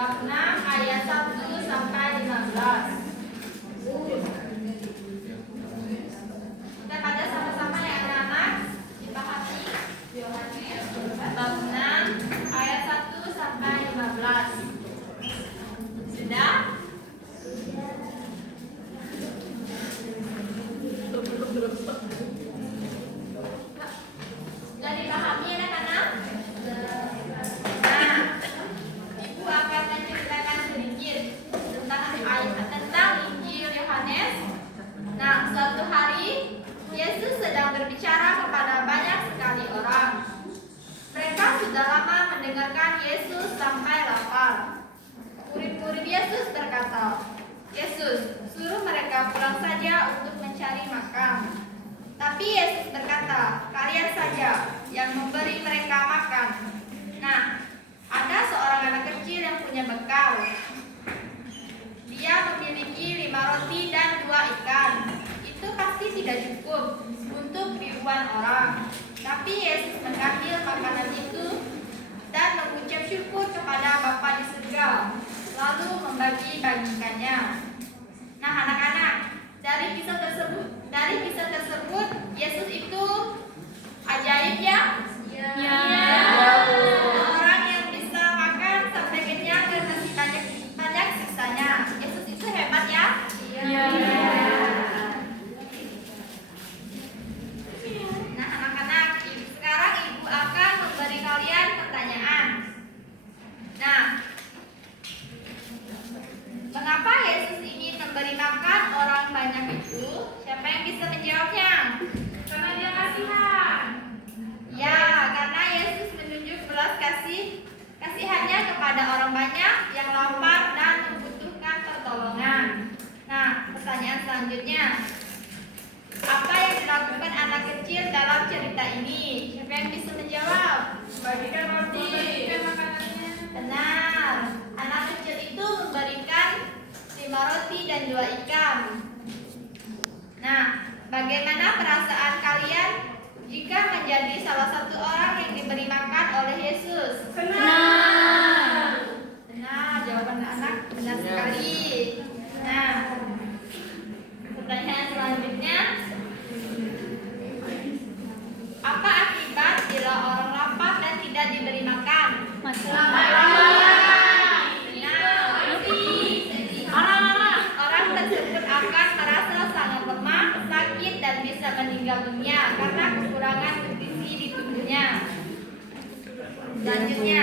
bab 6 ayat 1 sampai 15. Kita baca sama-sama ya anak-anak. Dipahami? Bab 6 ayat 1 sampai 15. Sudah? Sudah dipahami anak-anak? Nah, Ibu akan menceritakan sedikit tentang Injil Yohanes. Nah, suatu hari Yesus sedang berbicara kepada banyak sekali orang. Mereka sudah lama mendengarkan Yesus sampai lapar. Murid-murid Yesus berkata, "Yesus, suruh mereka pulang saja untuk mencari makan." Tapi Yesus berkata, "Kalian saja yang memberi mereka makan." Nah, ada seorang anak kecil yang punya bekal. Dia memiliki 5 roti dan 2 ikan. Itu pasti tidak cukup untuk ribuan orang. Tapi Yesus mengambil makanan itu dan mengucap syukur kepada Bapa di surga, lalu membagi-bagikannya. Nah, anak-anak, dari kisah tersebut Yesus itu ajaib ya? Ya. Orang yang bisa makan sampai kenyang dan masih banyak sisanya. Yesus itu hebat ya? Ya. Nah, anak-anak, sekarang Ibu akan memberi kalian pertanyaan. Nah, mengapa Yesus ingin memberi makan orang banyak itu? Siapa yang bisa menjawabnya? Karena Dia kasihan. Ya, karena Yesus menunjuk belas kasihannya kepada orang banyak yang lapar dan membutuhkan pertolongan. Nah, pertanyaan selanjutnya, apa yang dilakukan anak kecil dalam cerita ini? Siapa yang bisa menjawab? Bagikan roti. Makanannya. Benar. Anak kecil itu memberikan 5 roti dan 2 ikan. Nah, bagaimana perasaan kalian jika menjadi salah satu orang yang diberi makan oleh Yesus? Senang. Benar, jawaban anak benar sekali. Nah, pertanyaan selanjutnya, apa akibat bila orang lapar dan tidak diberi makan? Orang tersebut akan merasa sangat lemah, sakit, dan bisa meninggal dunia karena kekurangan nutrisi di tubuhnya. Selanjutnya,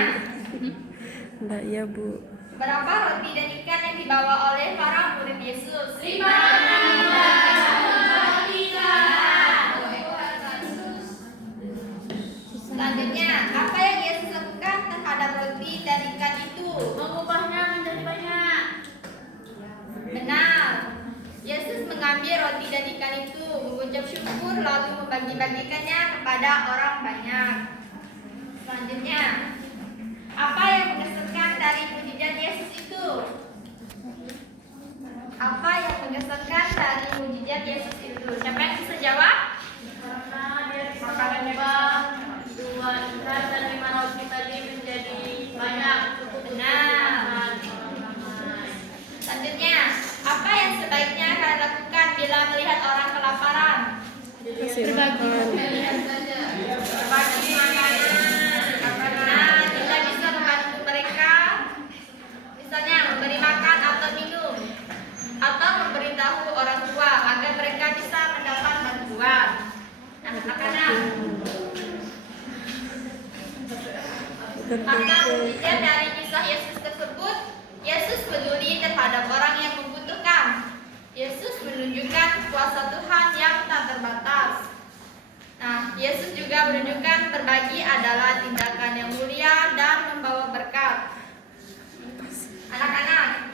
Enggak ya, Bu. berapa roti dan ikan yang dibawa oleh para murid Yesus? 5. Selanjutnya, apa yang Yesus lakukan terhadap roti dan ikan itu? Mengubahnya menjadi banyak. Benar. Yesus mengambil roti dan ikan itu, mengucap syukur, lalu membagi-bagikannya kepada orang banyak. Selanjutnya, apa yang mengesankan dari mujizat Yesus itu? Apa yang mengesankan dari mujizat Yesus itu? Siapa yang bisa jawab? Karena dia bisa mengubah 2 ikan dan 5 roti tadi menjadi banyak. Benar. Selanjutnya, apa yang sebaiknya kalian lakukan bila melihat orang kelaparan? Berbagi. Berbagi makanan. Nah, kita bisa membantu mereka, misalnya memberi makan atau minum, atau memberitahu orang tua agar mereka bisa mendapat bantuan. Nah, anak-anak, karena mujizat dari kisah Yesus tersebut, Yesus peduli terhadap orang yang membutuhkan. Yesus menunjukkan kuasa Tuhan yang tak terbatas. Nah, Yesus juga menunjukkan berbagi adalah tindakan yang mulia dan membawa berkat. Anak-anak,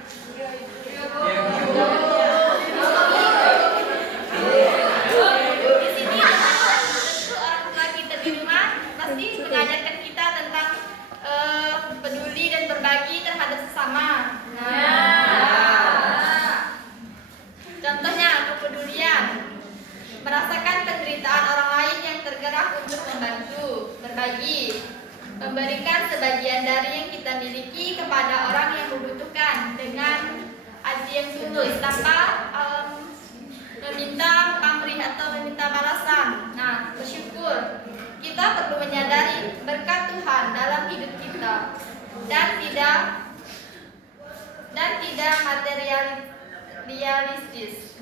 di sini tentu orang tua kita di rumah pasti mengajarkan kita tentang peduli dan berbagi terhadap sesama. Contohnya kepedulian, merasakan penderitaan orang lain yang tergerak untuk membantu, berbagi, memberikan sebagian dari yang kita miliki kepada orang yang diam tulus tanpa meminta pamrih atau meminta balasan. Nah, bersyukur. Kita perlu menyadari berkat Tuhan dalam hidup kita dan tidak materialistis.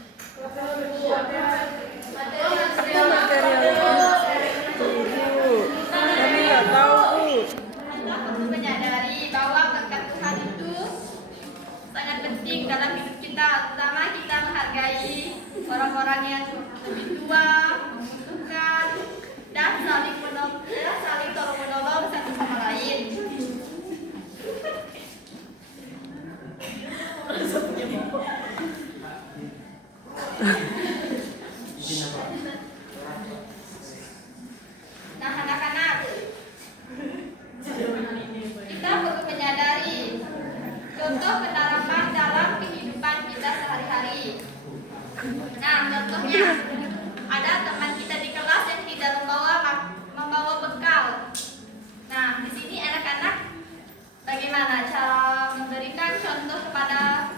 Kami nggak tahu, Bu. Kita perlu menyadari bahwa berkat Tuhan itu sangat penting dalam hidup kita, terutama kita menghargai orang-orang yang lebih tua, membutuhkan, dan saling tolong menolong satu sama lain. Nah, anak-anak, kita perlu menyadari contoh penerapan dalam kehidupan kita sehari-hari. Nah, contohnya ada teman kita di kelas yang tidak membawa bekal. Nah, di sini anak-anak, bagaimana cara memberikan contoh kepada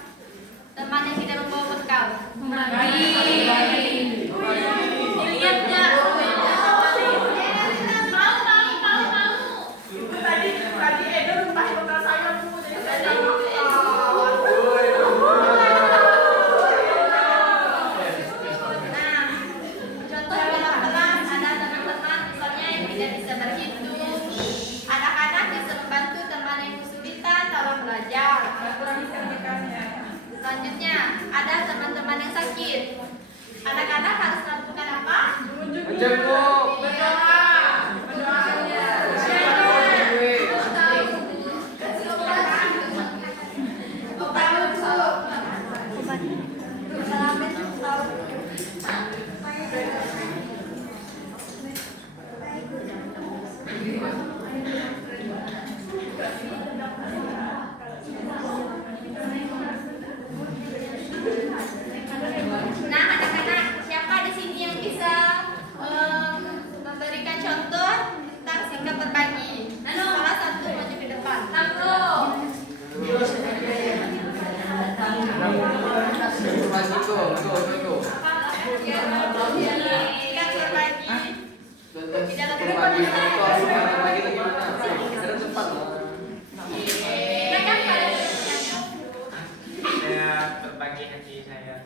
teman yang tidak membawa bekal? Lihat nggak? Tadi Edo lupa bekal saya, Bu. Jadi saya Nah, contoh dalam kelas ada teman-teman misalnya yang tidak bisa berhitung. Anak-anak bisa membantu teman yang kesulitan dalam belajar. Selanjutnya, ada teman-teman yang sakit. Anak-anak harus melakukan apa? Menjenguk. Nah, anak-anak, siapa di sini yang bisa memberikan contoh tentang sikap berbagi? Salah satu maju ke depan. Sikap berbagi. Saya berbagi hati saya.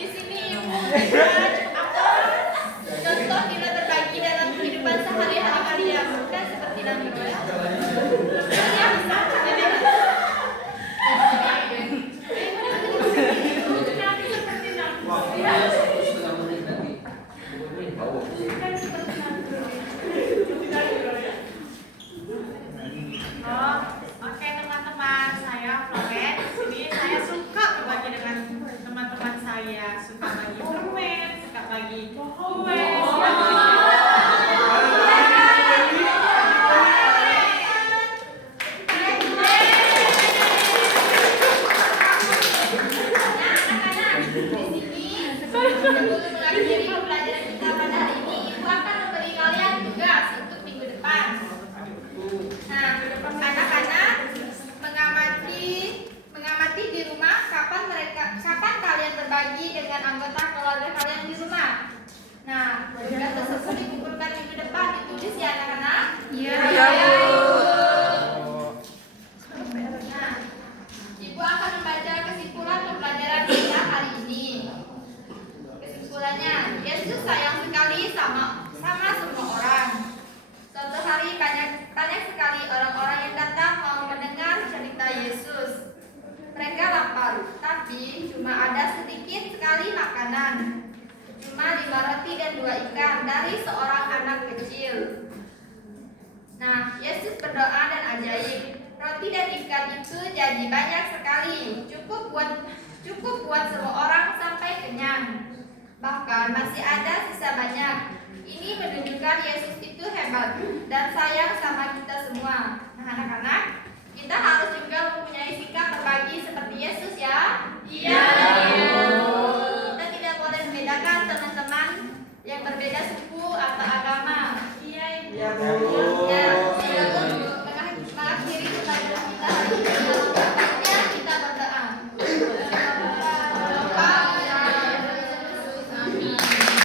Di sini ibu contoh kita berbagi dalam kehidupan sehari-hari kalian, bukan seperti nanti. Oke teman-teman, saya Florence. Sini saya suka berbagi dengan teman-teman saya, suka bagi permen, suka bagi kue. Sebelum mengakhiri pembelajaran kita pada hari ini, ibu akan memberi kalian tugas untuk minggu depan. Nah, anak-anak mengamati di rumah kapan kalian berbagi dengan anggota keluarga kalian di rumah. Nah, tugas tersebut dikumpulkan minggu depan, ditulis ya anak-anak. Iya, Nah, ibu akan membaca kesimpulan pembelajaran kita hari ini. Kesimpulannya, Yesus sayang sekali sama semua orang. Suatu hari banyak sekali orang-orang yang datang mau mendengar cerita Yesus. Mereka lapar, tapi cuma ada sedikit sekali makanan. Cuma 5 roti dan 2 ikan dari seorang anak kecil. Nah, Yesus berdoa dan ajaib. Roti dan ikan itu jadi banyak sekali, cukup buat semua orang sampai kenyang. Bahkan masih ada sisa banyak. Ini menunjukkan Yesus itu hebat dan sayang sama